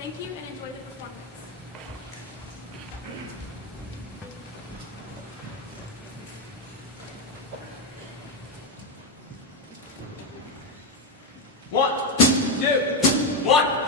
Thank you and enjoy the performance. One, two, one.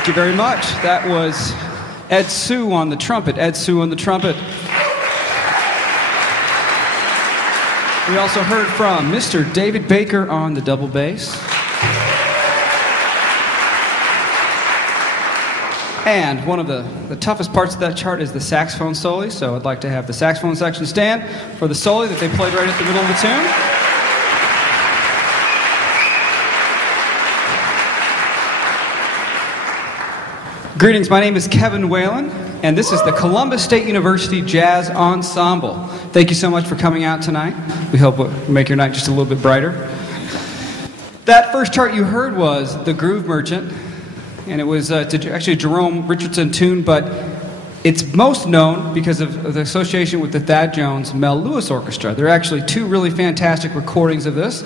Thank you very much. That was Ed Sue on the trumpet. Ed Sue on the trumpet. We also heard from Mr. David Baker on the double bass. And one of the toughest parts of that chart is the saxophone solo, so I'd like to have the saxophone section stand for the solo that they played right at the middle of the tune. Greetings, my name is Kevin Whalen, and this is the Columbus State University Jazz Ensemble. Thank you so much for coming out tonight. We hope we'll make your night just a little bit brighter. That first chart you heard was The Groove Merchant, and it was actually a Jerome Richardson tune, but it's most known because of the association with the Thad Jones Mel Lewis Orchestra. There are actually two really fantastic recordings of this.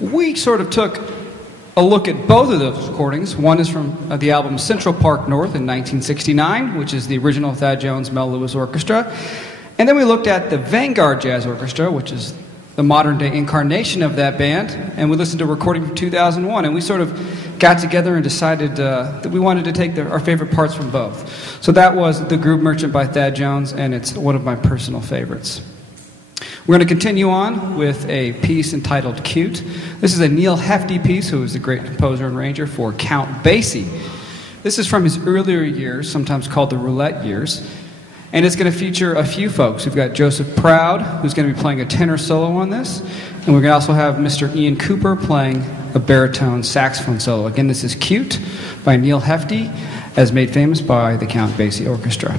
We sort of took a look at both of those recordings. One is from the album Central Park North in 1969, which is the original Thad Jones Mel Lewis Orchestra. And then we looked at the Vanguard Jazz Orchestra, which is the modern-day incarnation of that band, and we listened to a recording from 2001, and we sort of got together and decided that we wanted to take our favorite parts from both. So that was The Groove Merchant by Thad Jones, and it's one of my personal favorites. We're going to continue on with a piece entitled Cute. This is a Neil Hefti piece, who was a great composer and arranger for Count Basie. This is from his earlier years, sometimes called the Roulette years, and it's going to feature a few folks. We've got Joseph Proud, who's going to be playing a tenor solo on this, and we're going to also have Mr. Ian Cooper playing a baritone saxophone solo. Again, this is Cute by Neil Hefti, as made famous by the Count Basie Orchestra.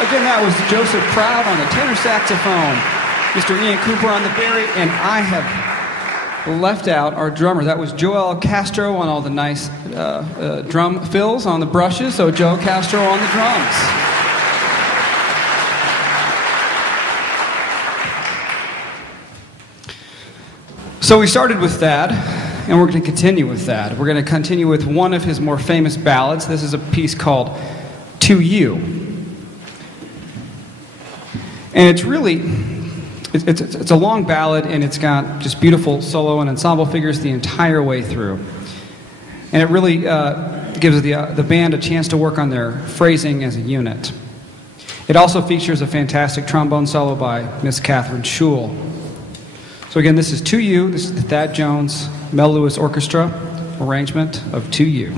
Again, that was Joseph Proud on the tenor saxophone, Mr. Ian Cooper on the bari, and I have left out our drummer. That was Joel Castro on all the nice drum fills on the brushes, so Joel Castro on the drums. So we started with that, and we're going to continue with that. We're going to continue with one of his more famous ballads. This is a piece called To You. And it's really, it's a long ballad, and it's got just beautiful solo and ensemble figures the entire way through. And it really gives the band a chance to work on their phrasing as a unit. It also features a fantastic trombone solo by Miss Catherine Schul. So again, this is To You. This is the Thad Jones Mel Lewis Orchestra arrangement of To You.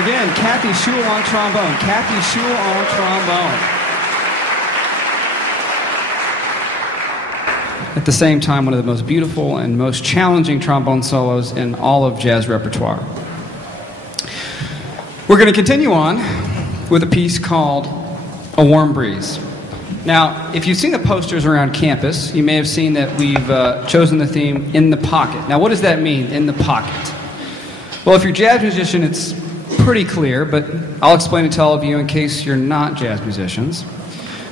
Again, Kathy Schul on trombone. Kathy Schul on trombone. At the same time, one of the most beautiful and most challenging trombone solos in all of jazz repertoire. We're going to continue on with a piece called A Warm Breeze. Now, if you've seen the posters around campus, you may have seen that we've chosen the theme, In the Pocket. Now, what does that mean, in the pocket? Well, if you're a jazz musician, it's pretty clear, but I'll explain it to all of you in case you're not jazz musicians.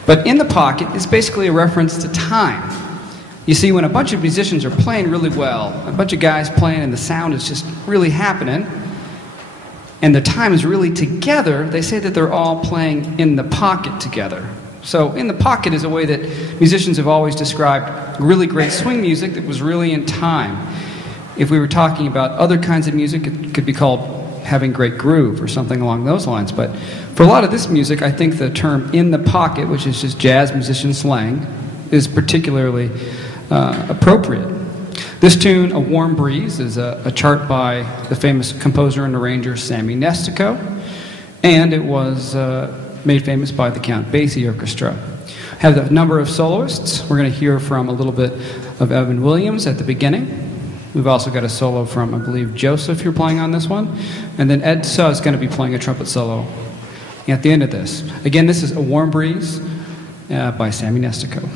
But in the pocket is basically a reference to time. You see, when a bunch of musicians are playing really well, a bunch of guys playing and the sound is just really happening, and the time is really together, they say that they're all playing in the pocket together. So in the pocket is a way that musicians have always described really great swing music that was really in time. If we were talking about other kinds of music, it could be called having great groove or something along those lines. But for a lot of this music, I think the term in the pocket, which is just jazz musician slang, is particularly appropriate. This tune, A Warm Breeze, is a chart by the famous composer and arranger Sammy Nestico, and it was made famous by the Count Basie Orchestra. Have a number of soloists. We're going to hear from a little bit of Evan Williams at the beginning. We've also got a solo from, I believe, Joseph, who's playing on this one. And then Ed Suh is going to be playing a trumpet solo at the end of this. Again, this is A Warm Breeze by Sammy Nestico.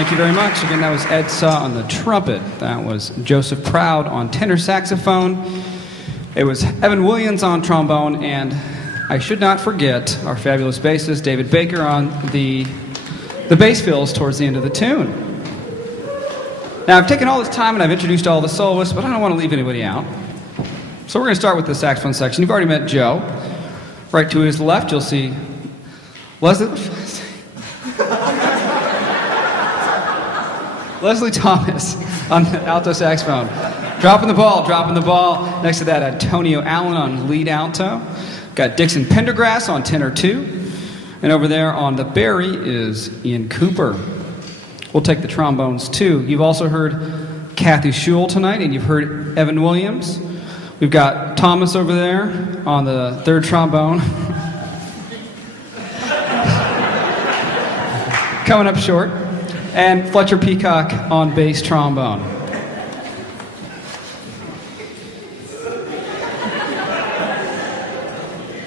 Thank you very much. Again, that was Ed Suh on the trumpet. That was Joseph Proud on tenor saxophone. It was Evan Williams on trombone, and I should not forget our fabulous bassist, David Baker, on the bass fills towards the end of the tune. Now, I've taken all this time and I've introduced all the soloists, but I don't want to leave anybody out. So we're going to start with the saxophone section. You've already met Joe. Right to his left, you'll see Leslie Thomas on the alto saxophone. Dropping the ball. Next to that, Antonio Allen on lead alto. Got Dixon Pendergrass on tenor 2. And over there on the Barry is Ian Cooper. We'll take the trombones too. You've also heard Kathy Schul tonight, and you've heard Evan Williams. We've got Thomas over there on the third trombone. Coming up short. And Fletcher Peacock on bass trombone.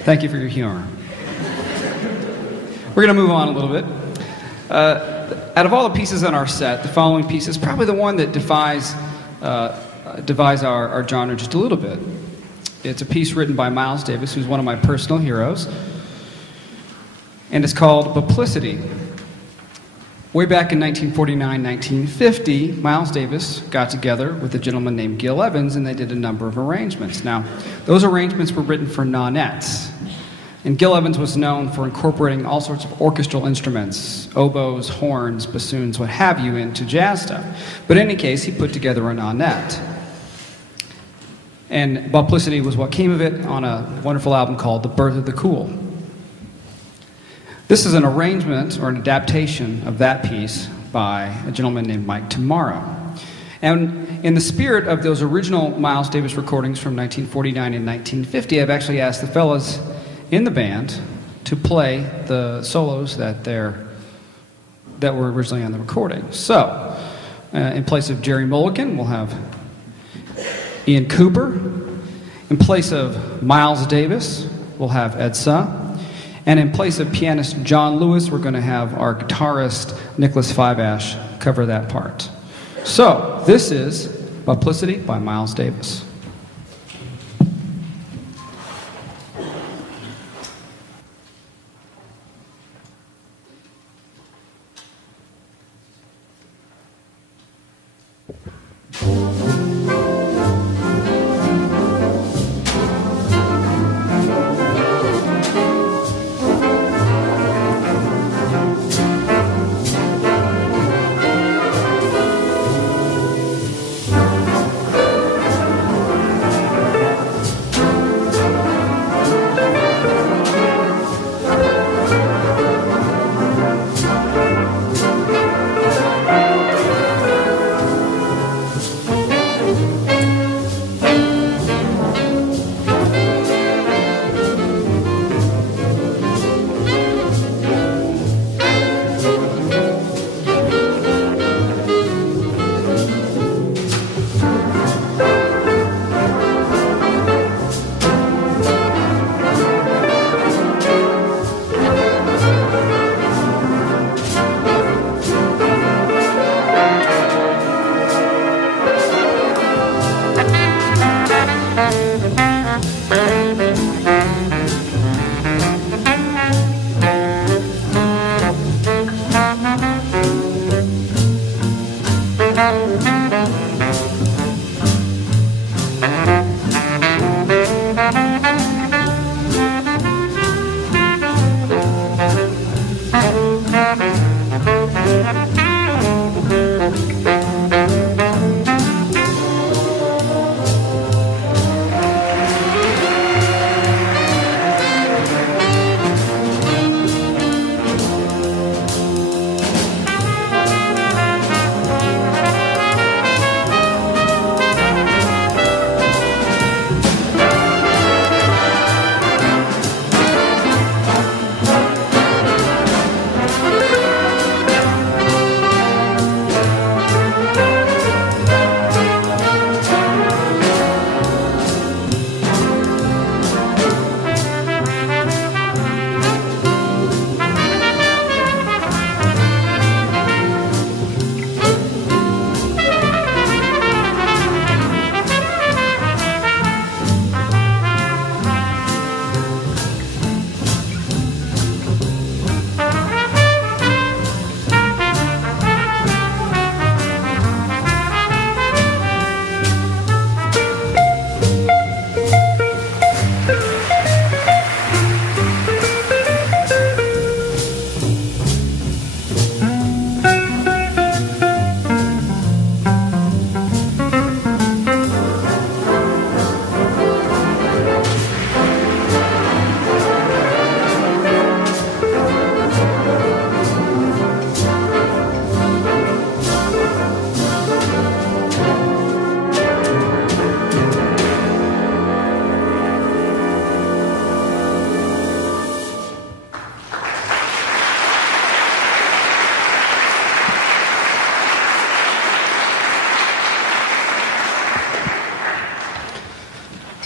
Thank you for your humor. We're going to move on a little bit. Out of all the pieces on our set, the following piece is probably the one that defies our genre just a little bit. It's a piece written by Miles Davis, who's one of my personal heroes, and it's called Baplicity. Way back in 1949-1950, Miles Davis got together with a gentleman named Gil Evans, and they did a number of arrangements. Now, those arrangements were written for nonettes. And Gil Evans was known for incorporating all sorts of orchestral instruments, oboes, horns, bassoons, what have you, into jazz stuff. But in any case, he put together a nonette. And Baplicity was what came of it on a wonderful album called The Birth of the Cool. This is an arrangement or an adaptation of that piece by a gentleman named Mike Tomorrow. And in the spirit of those original Miles Davis recordings from 1949 and 1950, I've actually asked the fellas in the band to play the solos that were originally on the recording. So, in place of Jerry Mulligan, we'll have Ian Cooper. In place of Miles Davis, we'll have Ed Suh. And in place of pianist John Lewis, we're going to have our guitarist Nicholas Fiveash cover that part. So, this is Baplicity by Miles Davis.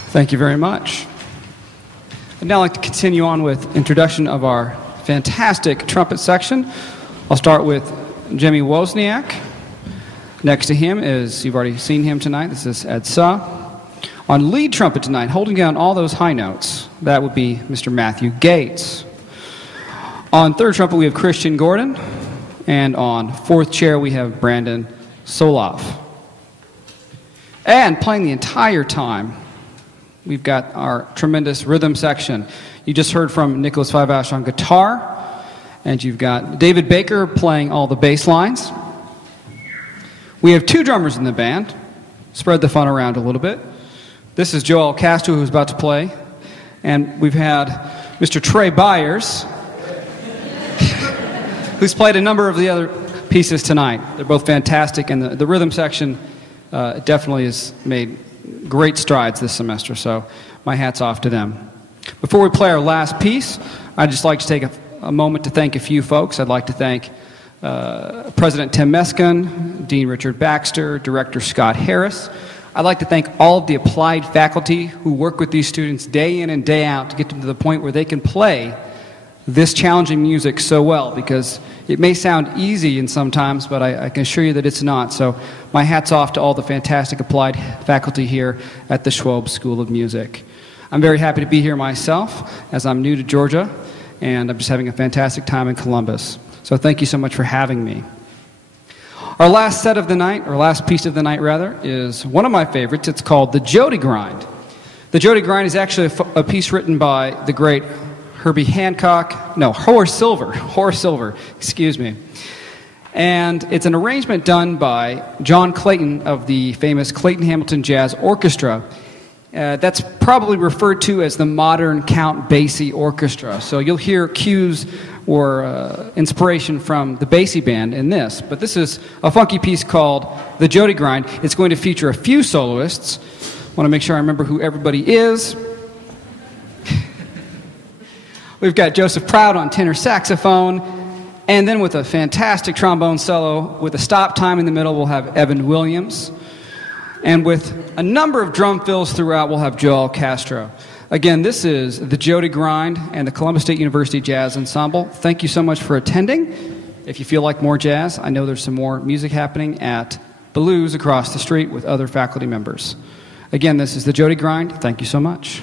Thank you very much. I'd now like to continue on with introduction of our fantastic trumpet section. I'll start with Jimmy Wozniak. Next to him is, you've already seen him tonight, this is Ed Suh. On lead trumpet tonight, holding down all those high notes, that would be Mr. Matthew Gates. On third trumpet, we have Christian Gordon. And on fourth chair, we have Brandon Soloff. And playing the entire time, we've got our tremendous rhythm section. You just heard from Nicholas Fivash on guitar, and you've got David Baker playing all the bass lines. We have two drummers in the band. Spread the fun around a little bit. This is Joel Castro, who's about to play, and we've had Mr. Trey Byers, who's played a number of the other pieces tonight. They're both fantastic, and the rhythm section definitely has made great strides this semester, so my hat's off to them. Before we play our last piece, I'd just like to take a moment to thank a few folks. I'd like to thank President Tim Meskin, Dean Richard Baxter, Director Scott Harris. I'd like to thank all of the applied faculty who work with these students day in and day out to get them to the point where they can play this challenging music so well, because it may sound easy in sometimes, but I can assure you that it's not. So my hat's off to all the fantastic applied faculty here at the Schwab School of Music. I'm very happy to be here myself, as I'm new to Georgia, and I'm just having a fantastic time in Columbus. So thank you so much for having me. Our last set of the night, or last piece of the night rather, is one of my favorites. It's called the Jody Grind. The Jody Grind is actually a piece written by the great Horace Silver, excuse me. And it's an arrangement done by John Clayton of the famous Clayton Hamilton Jazz Orchestra. That's probably referred to as the modern Count Basie Orchestra. So you'll hear cues or inspiration from the Basie band in this. But this is a funky piece called the Jody Grind. It's going to feature a few soloists. I want to make sure I remember who everybody is. We've got Joseph Proud on tenor saxophone, and then with a fantastic trombone solo with a stop time in the middle, we'll have Evan Williams. And with a number of drum fills throughout, we'll have Joel Castro. Again, this is the Jody Grind and the Columbus State University Jazz Ensemble. Thank you so much for attending. If you feel like more jazz, I know there's some more music happening at Blues across the street with other faculty members. Again, this is the Jody Grind. Thank you so much.